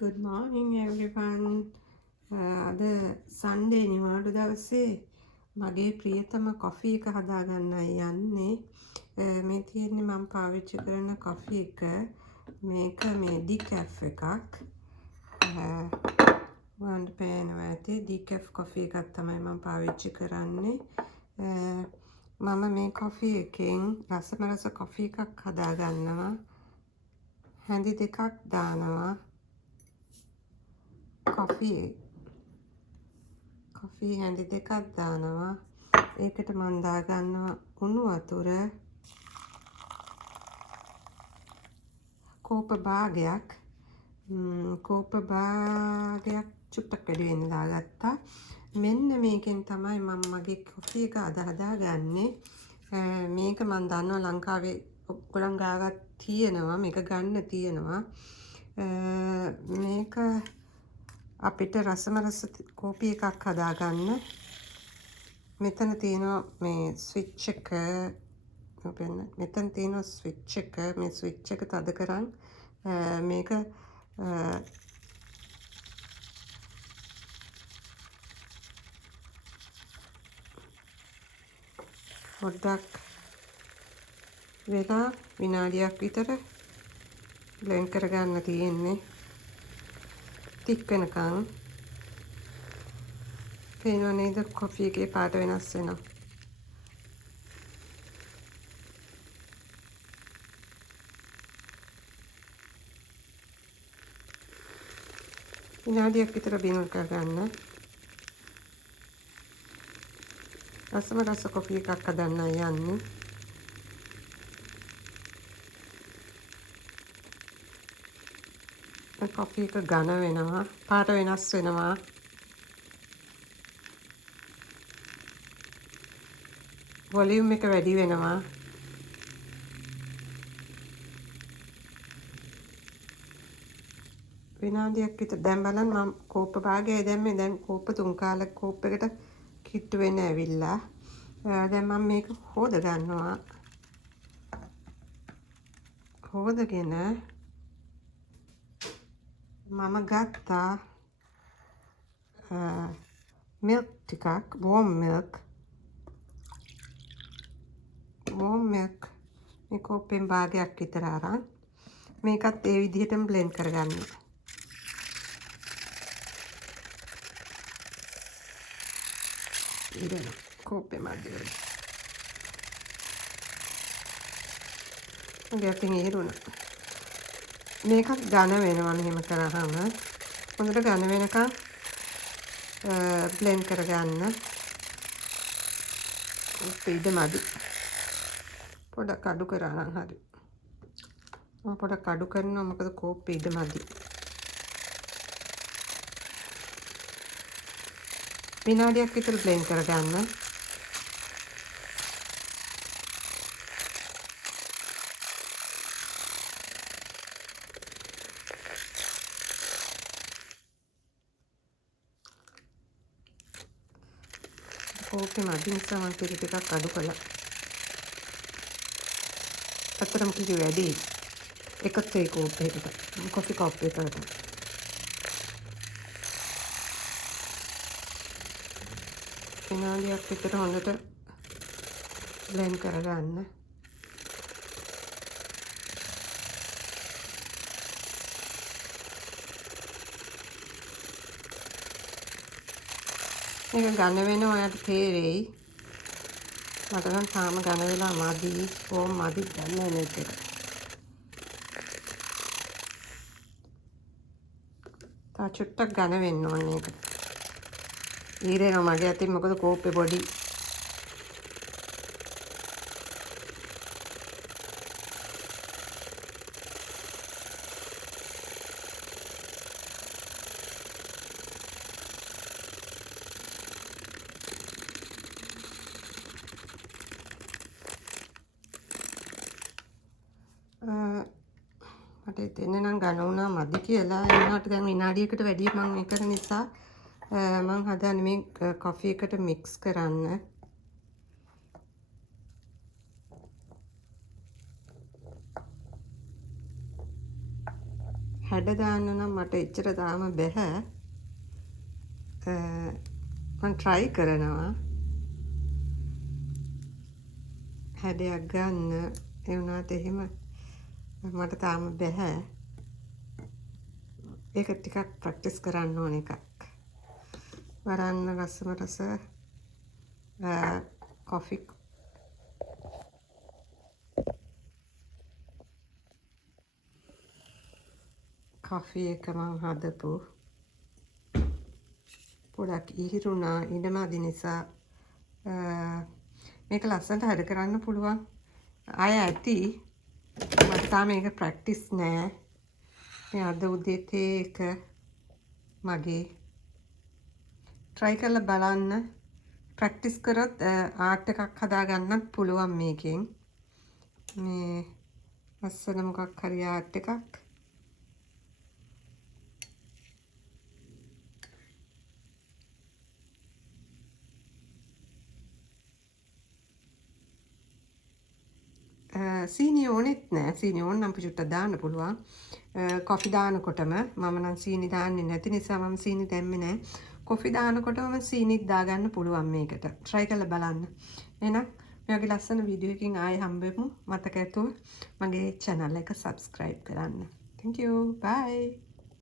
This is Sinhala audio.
Good morning everyone. අද සන්ඩේ නිවාඩු දවසේ මගේ ප්‍රියතම කොෆි එක හදාගන්නයි යන්නේ. මේ තියෙන්නේ මම පාවිච්චි කරන කොෆි එක. මේක මේ ඩිකැෆ් එකක්. වන්ඩ පේනවා ඇති ඩිකැෆ් කොෆි එකක් තමයි මම පාවිච්චි කරන්නේ. මම මේ කොෆි එකෙන් රසමරස කොෆි එකක් හදාගන්නවා. හැඳි දෙකක් දානවා. කොෆි හැඳි දෙකක් දානවා. ඒකට මම දාගන්නවා උණු වතුර කෝප භාගයක්. චුට්ටක් වැඩි වෙන්න දාගත්තා. මෙන්න මේකෙන් තමයි මම මගේ කොෆි එක හදාගන්නේ. මේක මම දන්නවා ලංකාවේ ඔයගොල්ලන් ගාවත් තියෙනවා. මේක ගන්න තියෙනවා. මේක අපිට රසමරස කෝපි එකක් හදාගන්න. මෙතන තියෙනවා මේ ස්විච් එක. මෙතන තියෙනවා ස්විච් එක. මේ ස්විච් එක තද කරන් මේක පොඩ්ඩක් වෙලා විනාඩියක් විතර බ්ලෙන්ඩ් කරගන්න තියෙන්නේ. ටික් වෙනකන්. පේනව නේද කොෆි එකේ පාට වෙනස් වෙනවා. විනාඩියක් විතර බිනර් කරගන්න. රස කොෆි එකක් හදන්න යන්නේ. කොෆි එක ඝන වෙනවා. පාට වෙනස් වෙනවා. වොලියුම් එක වැඩි වෙනවා. විනාඩියක් විතර දැන් බලන්න මම කෝප්ප භාගය දැම්මේ. දැන් කෝප්ප 3 කාලක් කෝප් එකට කිට්ටු වෙන්න ඇවිල්ලා. දැන් මම මේක හොද ගන්නවා. හොදගෙන මම ගත්තා මිල්ක් ටිකක් වෝම් මිල්ක් මේ කෝප්පෙන් භාගයක් විතර අරන් මේකත් ඒ විදිහටම බ්ලෙන්ඩ් කරගන්න. ඉතින් කෝප්පේ මැදේ ගැටින් ඉරුණා. මේකත් ඝන වෙනවා මෙහෙම කරාම. හොඳට ඝන වෙනකන් බ්ලෙන්ඩ් කරගන්න. ඉතින් මදි. පොඩක් අඩු කරා නම් හරි. මම පොඩක් අඩු කරනවා මොකද කෝප්පේ ඉඩ මදි. විනාඩියක් විතර බ්ලෙන්ඩ් කරගන්න. කෝප්පේ මදි නිසා මම ටිකක් අඩු කළා. අතරම කිසි වැඩි එකත් ඒ කෝප්පේකට කොෆි කෝප් එකකට විනාඩියක් විතර හොඳට බ්ලෙන්ඩ් කරගන්න. මේක ඝන වෙන ඔයාලට තේරෙයි. මට නම් තාම ඝන වෙලා මදි. කොහොම මදි දන්නේ නැහැ. තා චුට්ටක් ඝන වෙන්න ඕනේ ඒක. ඊරේනවා මගේ අතින් මොකද කෝප්පේ පොඩි. මට හිතෙන්නේ නම් ඝන වුණා මදි කියලා. එනකොට දැන් විනාඩියකට වැඩි මම මේ කරන නිසා මම හදන්නේ මේ කොෆි එකට මික්ස් කරන්න. හැඩ දාන්න නම් මට එච්චර තාම බැහැ. මම try කරනවා හැඩයක් ගන්න. ඒ වුණාට එහෙම මට තාම බැහැ. ඒක ටිකක් ප්‍රැක්ටිස් කරන්න ඕන එකක්. වරන්න රස කොෆි එක මම හදපු පොඩක් ඉහිරුණා ඉඩමදි නිසා මේක ලස්සනට හැඩ කරන්න පුළුවන් අය ඇති. මට තාම මේක ප්‍රැක්ටිස් නෑ. මේ අද උදේට ඒක මගේ try කරලා බලන්න. ප්‍රැක්ටිස් කරොත් ආර්ට් එකක් හදාගන්නත් පුළුවන් මේකෙන්. මේ ලස්සන මොකක් හරි ආර්ට් එකක්. සීනි ඕනෙත් නෑ. සීනි ඕන නම් පුචුට්ටක් දාන්න පුළුවන්. කොෆි දානකොටම මම නම් සීනි දාන්නේ නැති නිසා මම සීනි දැම්මේ නෑ. කොෆි දානකොටම සීනිත් දාගන්න පුළුවන් මේකට. try කරලා බලන්න. එහෙනම් මේ වගේ ලස්සන වීඩියෝ එකකින් ආයෙ හම්බෙමු. මතක ඇතුව මගේ channel එක subscribe කරන්න. Thank you. Bye.